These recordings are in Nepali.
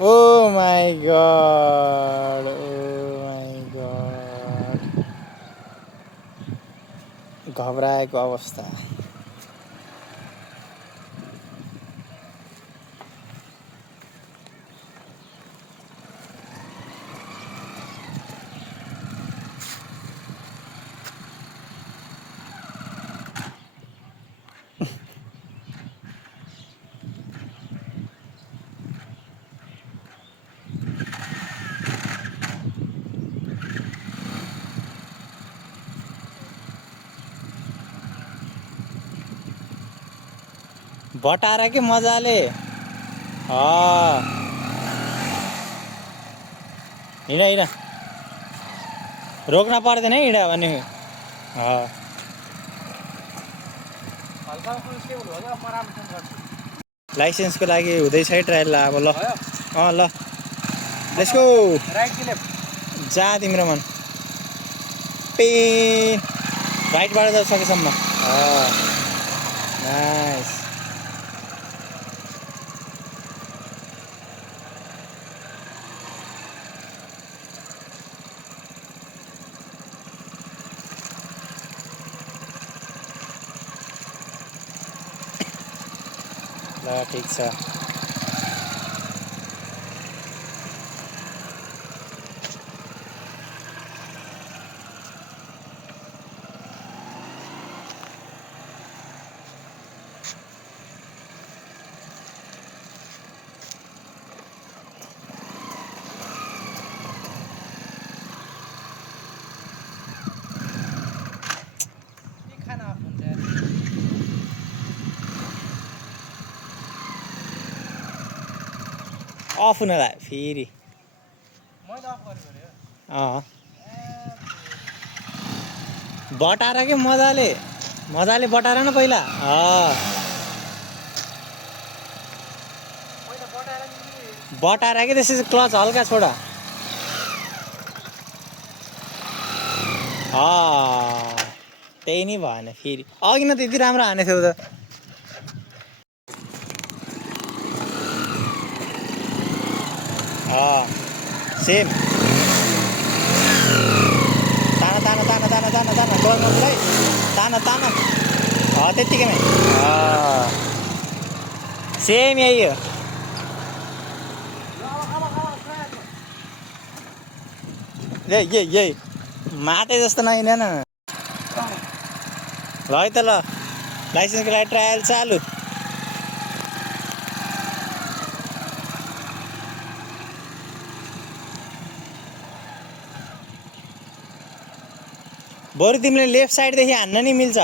Oh my god. Oh my god. घबराएको अवस्था. बटारा के मजाले. हिँड हिँड रोक्न पर्दैन है हिँड भने. लाइसेन्सको लागि हुँदैछ है ट्रायल. अब ल ल लेट्स गो. राइट कि लेफ्ट जा तिम्रो मन. पे राइटबाट जाऊ सकेसम्म. नाइस. ल ठिक छ. अफ हुन लाग्यो फेरि. बटारा के मजाले मजाले बटारा न पहिला. बटारा के त्यसपछि क्लच हल्का छोडा. त्यही नै भएन फेरि. अघि न त्यति राम्रो हानेथ्यौ त. सेम ताना ताना ताना ताना ताना ताना गर्नुलाई ताना ताना. त्यत्तिकैमै सेम यही हो. यही माते जस्तो नहिँड न. ल है त ल लाइसेन्सको लागि ट्रायल चालु. बरु तिमीले लेफ्ट साइडदेखि हान्न नि मिल्छ.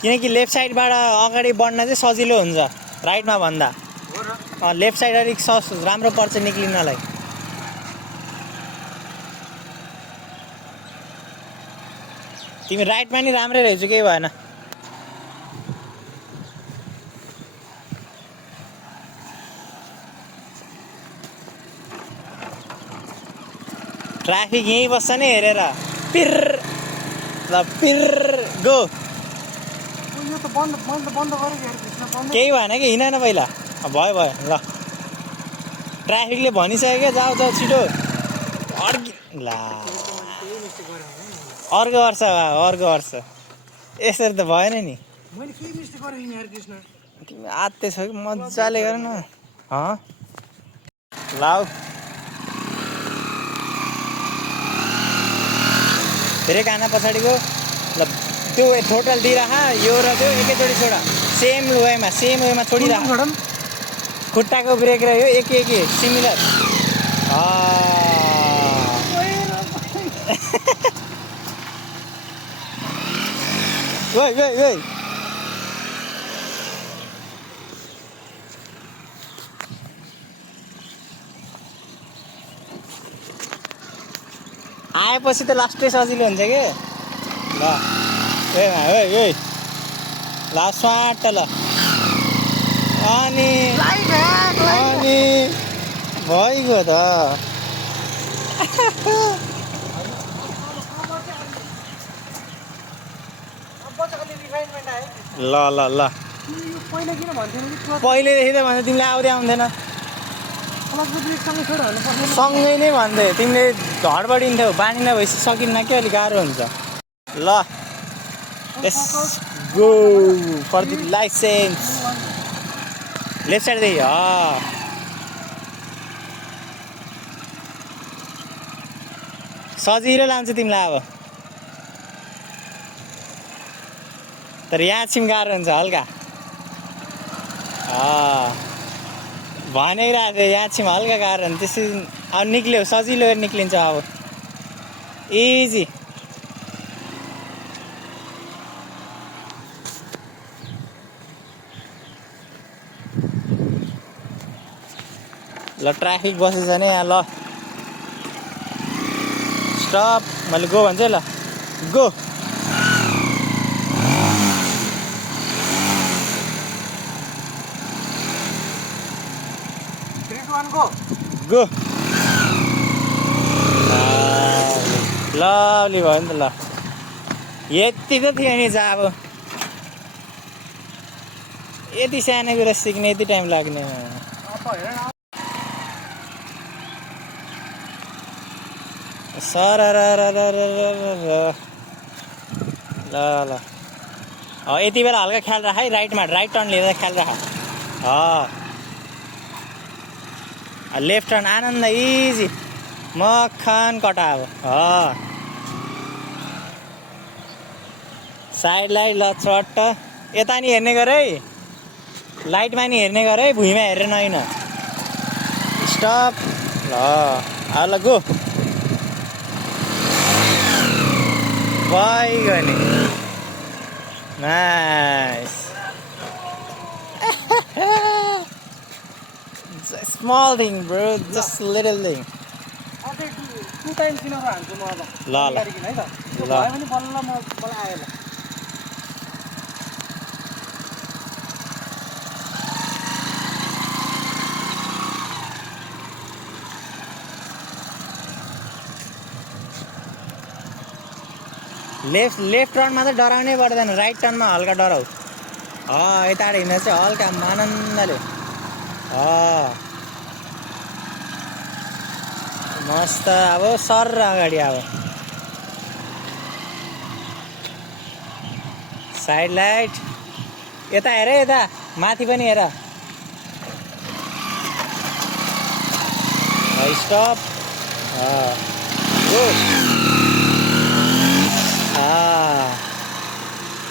किनकि लेफ्ट साइडबाट अगाडि बढ्न चाहिँ सजिलो हुन्छ राइटमा भन्दा. लेफ्ट साइड अलिक राम्रो पर्छ निक्लिनलाई. तिमी राइटमा नि राम्रै रहेछ केही भएन. ट्राफिक यहीँ बस्छ नि हेरेर. पिर ल पिर गो. केही भएन कि हिँड न पहिला. भयो भयो ल. ट्राफिकले भनिसक्यो जाऊ जाऊ छिटो. ला अर्को वर्ष यसरी त भएन नि. तिमी आत्ते छ कि मजाले गर न. लाउ धेरै खाना पछाडिको. ल त्यो टोटल दिइराख. यो र त्यो एकैचोटि छोडा. सेम वेमा छोडिराख. खुट्टाको ब्रेक र यो एक सिमिलर. ओइ आएपछि त लास्टै सजिलो हुन्छ के ल ए ल स्वाट ल अनि भइगयो त ल ल ल पहिला किन भन्थ्यौ नि पहिलेदेखि त भन्दा तिमीलाई आउँदै आउँदैन सँगै नै भन्दै तिमीले हडबडिन्थ्यौ बानी नभइसकिन्न क्या अलिक गाह्रो हुन्छ ल yes go for the license left साइडदेखि सजिलो लान्छ तिमीलाई अब तर यहाँ छिम गाह्रो हुन्छ हल्का भनेको थियो यहाँ छिम हल्का गाह्रो हुन्छ त्यसरी अब निक्ल्यो सजिलो निक्लिन्छ अब इजी ल ट्राफिक बसेछ नि यहाँ ल स्टप मैले गो भन्छु है ल गो गो लभली भयो नि त ल यति त थियो नि जा अब यति सानो कुरा सिक्ने यति टाइम लाग्ने सर ल ल यति बेला हल्का ख्याल राख है राइटमा राइट टर्न लिएर ख्याल राख लेफ्ट टर्न आनन्द इजी मक्खन कटा अब साइड लाइट ल चट्ट यता नि हेर्ने गर है लाइटमा नि हेर्ने गर है भुइँमा हेरेर नआइन स्टप ल गो भइगयो नि nice small thing bro just little thing two times किन हान्छु म अब ल ल है त त्यो भयो भने बल्ल मलाई आयो ल लेफ्ट टर्नमा त डराउनै पर्दैन राइट टर्नमा हल्का डराउ यताबाट हिँड्दा चाहिँ हल्का आनन्दले मस्त अब सर अगाडि अब साइड लाइट यता हेर यता माथि पनि हेर स्टप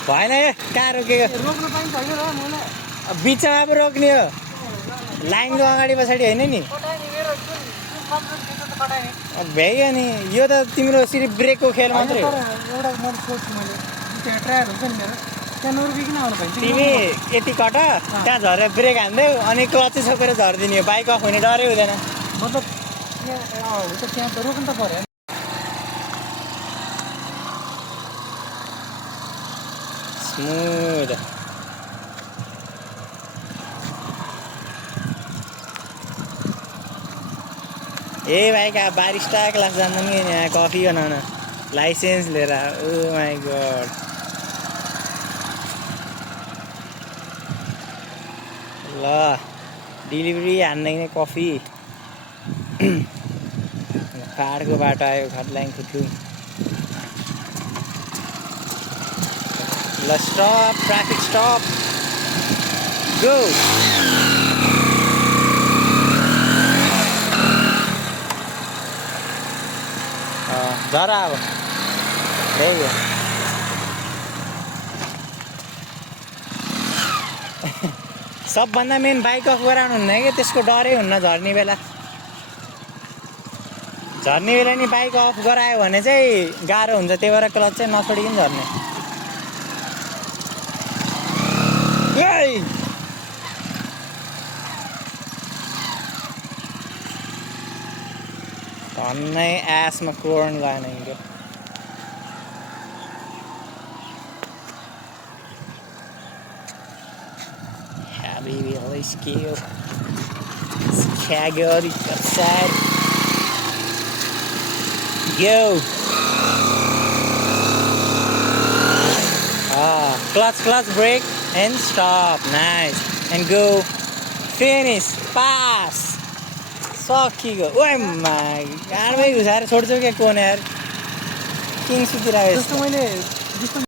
भएन यो कहाँ रोकेको रोक्नु पाइन्छ होइन र मलाई बिचमा पो रोक्ने हो लाइनको अगाडि पछाडि होइन नि भ्याइयो नि यो त तिम्रो सिर्फ ब्रेकको खेल मात्रै हो एउटा मैले सोध्छु मैले त्यो ट्रायर हुन्छ नि मेरो त्यहाँ नरोकिकन आउनु पाइन्छ तिमी यति कट त्यहाँ झरेर ब्रेक हान्दै अनि क्लचै छोपेर झरिदिने हो बाइक अफ हुने डरै हुँदैन मतलब हुन्छ त्यहाँ त रोक्नु त पऱ्यो स्मुथ ए भाइ का बारिस्टा क्लास जान्दा नि यहाँ कफी बनाउन लाइसेन्स लिएर ओ माई गड ल डेलिभरी हान्दैन कफी पाहाडको बाटो आयो खटल्याङ खुट्टु ल स्टप ट्राफिक स्टप गो झरा अब त्यही हो सबभन्दा मेन बाइक अफ गराउनु हुन्न कि त्यसको डरै हुन्न झर्ने बेला नि बाइक अफ गरायो भने चाहिँ गाह्रो हुन्छ त्यही भएर क्लच चाहिँ नछोडिकन झर्ने झन्नै एसमा कोर्न गएन यिनको Habibi, let's go. Category outside. Go. Clutch, brake, and stop. Nice. And go. Finish. Pass. सकिगयो ओए माई गाडमै घुसाएर छोड्छौ क्या कोन यार किङ सुतिरहेको जस्तो मैले जस्तो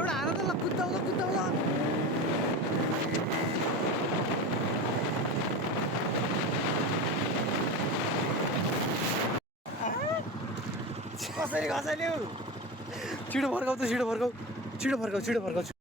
एउटा हार त ल कुद्दाउला कसरी खसाल्यौ छिटो फर्काउ